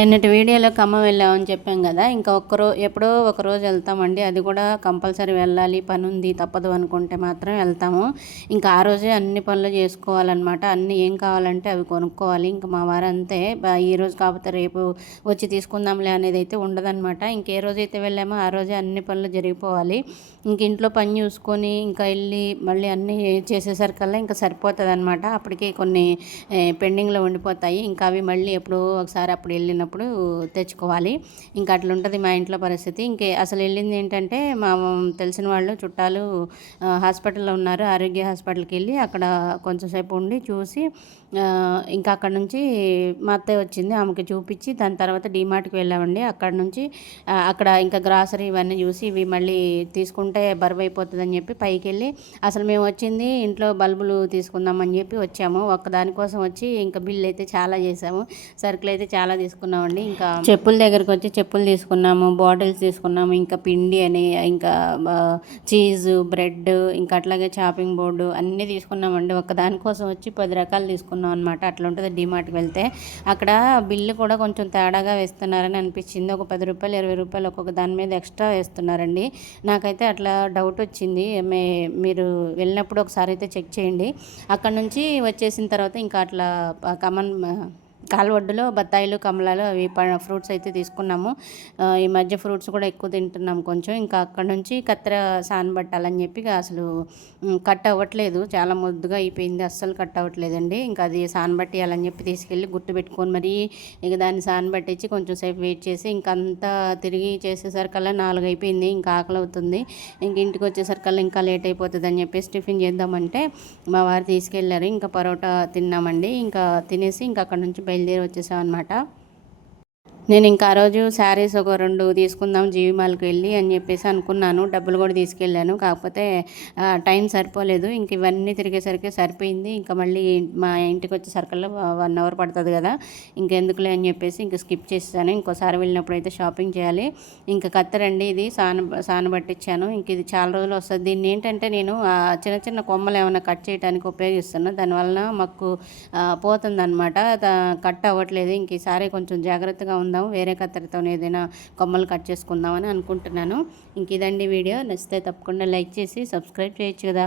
నిన్నటి వీడియోలో ఖమ్మం వెళ్ళామని చెప్పాం కదా, ఇంకా ఎప్పుడో ఒక రోజు వెళ్తామండి. అది కూడా కంపల్సరీ వెళ్ళాలి, పని ఉంది తప్పదు అనుకుంటే మాత్రం వెళ్తాము. ఇంకా ఆ రోజే అన్ని పనులు చేసుకోవాలన్నమాట. అన్నీ ఏం కావాలంటే అవి కొనుక్కోవాలి. ఇంకా మా వారు అంతే, ఈ రోజు కాకపోతే రేపు వచ్చి తీసుకుందాంలే అనేది అయితే ఉండదన్నమాట. ఇంకే రోజైతే వెళ్ళామో ఆ రోజే అన్ని పనులు జరిగిపోవాలి. ఇంక ఇంట్లో పని చూసుకొని ఇంకా వెళ్ళి మళ్ళీ అన్నీ చేసేసరికల్లా ఇంకా సరిపోతుంది అనమాట. అప్పటికే కొన్ని పెండింగ్లో ఉండిపోతాయి. ఇంకా అవి మళ్ళీ ఎప్పుడో ఒకసారి అప్పుడు వెళ్ళినప్పుడు తెచ్చుకోవాలి. ఇంకా అట్లా ఉంటుంది మా ఇంట్లో పరిస్థితి. అసలు వెళ్ళింది ఏంటంటే, మా తెలిసిన వాళ్ళు చుట్టాలు హాస్పిటల్లో ఉన్నారు. ఆరోగ్య హాస్పిటల్కి వెళ్ళి అక్కడ కొంచెంసేపు ఉండి చూసి, ఇంకా అక్కడ నుంచి మా అత్తయ్య వచ్చింది, ఆమెకి చూపించి దాని తర్వాత డీమార్ట్కి వెళ్ళామండి. అక్కడ నుంచి అక్కడ ఇంకా గ్రాసరీ ఇవన్నీ చూసి ఇవి మళ్ళీ తీసుకుంటే బరువు అయిపోతుందని చెప్పి పైకి వెళ్ళి, అసలు మేము వచ్చింది ఇంట్లో బల్బులు తీసుకుందామని చెప్పి వచ్చాము. దానికోసం వచ్చి ఇంకా బిల్ అయితే చాలా చేసాము. సరుకులు అయితే చాలా తీసుకున్నామండి. ఇంకా చెప్పుల దగ్గరకు వచ్చి చెప్పులు తీసుకున్నాము, బాటిల్స్ తీసుకున్నాము, ఇంకా పిండి అని, ఇంకా చీజు, బ్రెడ్, ఇంకా అట్లాగే చాపింగ్ బోర్డు అన్నీ తీసుకున్నామండి. దానికోసం వచ్చి 10 రకాలు తీసుకున్నాం అనమాట. అట్లా ఉంటుంది డీమార్ట్కి వెళ్తే. అక్కడ బిల్లు కూడా కొంచెం తేడాగా వేస్తున్నారని అనిపించింది. ఒక 10 రూపాయలు 20 రూపాయలు ఒక్కొక్క దాని మీద ఎక్స్ట్రా వేస్తున్నారండి. నాకైతే అట్లా డౌట్ వచ్చింది. మీరు వెళ్ళినప్పుడు ఒకసారి అయితే చెక్ చేయండి. అక్కడ నుంచి వచ్చేసిన తర్వాత ఇంకా అట్లా కాలువడ్డులో బత్తాయిలు, కమలాలు అవి ఫ్రూట్స్ అయితే తీసుకున్నాము. ఈ మధ్య ఫ్రూట్స్ కూడా ఎక్కువ తింటున్నాం కొంచెం. ఇంకా అక్కడ నుంచి కత్తెర సానబట్టాలని చెప్పి అసలు కట్ అవ్వట్లేదు, చాలా ముద్దుగా అయిపోయింది, అస్సలు కట్ అవ్వట్లేదండి. ఇంకా అది సానబట్టియాలని చెప్పి తీసుకెళ్ళి గుర్తు పెట్టుకొని మరీ ఇక దాన్ని సానబట్టించి కొంచెం సేపు వెయిట్ చేసి ఇంకంతా తిరిగి చేసేసరికల్లా 4 అయిపోయింది. ఇంకా ఆకలి అవుతుంది. ఇంటికి వచ్చేసరికల్లా ఇంకా లేట్ అయిపోతుంది అని చెప్పేసి టిఫిన్ చేద్దామంటే మా వారు తీసుకెళ్ళారు. ఇంకా పరోటా తిన్నామండి. ఇంకా తినేసి ఇంకా అక్కడ నుంచి బయలుదేరి వచ్చేసాం అనమాట. నేను ఇంకా ఆ రోజు శారీస్ ఒక 2 తీసుకుందాం జీవి మాల్కి వెళ్ళి అని చెప్పేసి అనుకున్నాను. డబ్బులు కూడా తీసుకెళ్ళాను. కాకపోతే టైం సరిపోలేదు. ఇంక ఇవన్నీ తిరిగేసరికి సరిపోయింది. ఇంకా మళ్ళీ మా ఇంటికి వచ్చేసరికల్లా 1 అవర్ పడుతుంది కదా, ఇంకెందుకులే అని చెప్పేసి ఇంకా స్కిప్ చేసేసాను. ఇంకోసారి వెళ్ళినప్పుడు అయితే షాపింగ్ చేయాలి. ఇంకా కత్తెరండి, ఇది సానబట్టించాను. ఇంక ఇది చాలా రోజులు వస్తుంది. దీన్ని ఏంటంటే నేను చిన్న చిన్న కొమ్మలు ఏమైనా కట్ చేయడానికి ఉపయోగిస్తున్నాను. దానివల్ల మాకు పోతుందన్నమాట, కట్ అవ్వట్లేదు. ఇంక ఈసారి కొంచెం జాగ్రత్తగా ఉందాం, వేరే కత్తెరతో ఏదైనా కొమ్మలు కట్ చేసుకుందామని అనుకుంటున్నాను. ఇంక ఇదండి వీడియో. నచ్చితే తప్పకుండా లైక్ చేసి సబ్స్క్రైబ్ చేయొచ్చు కదా.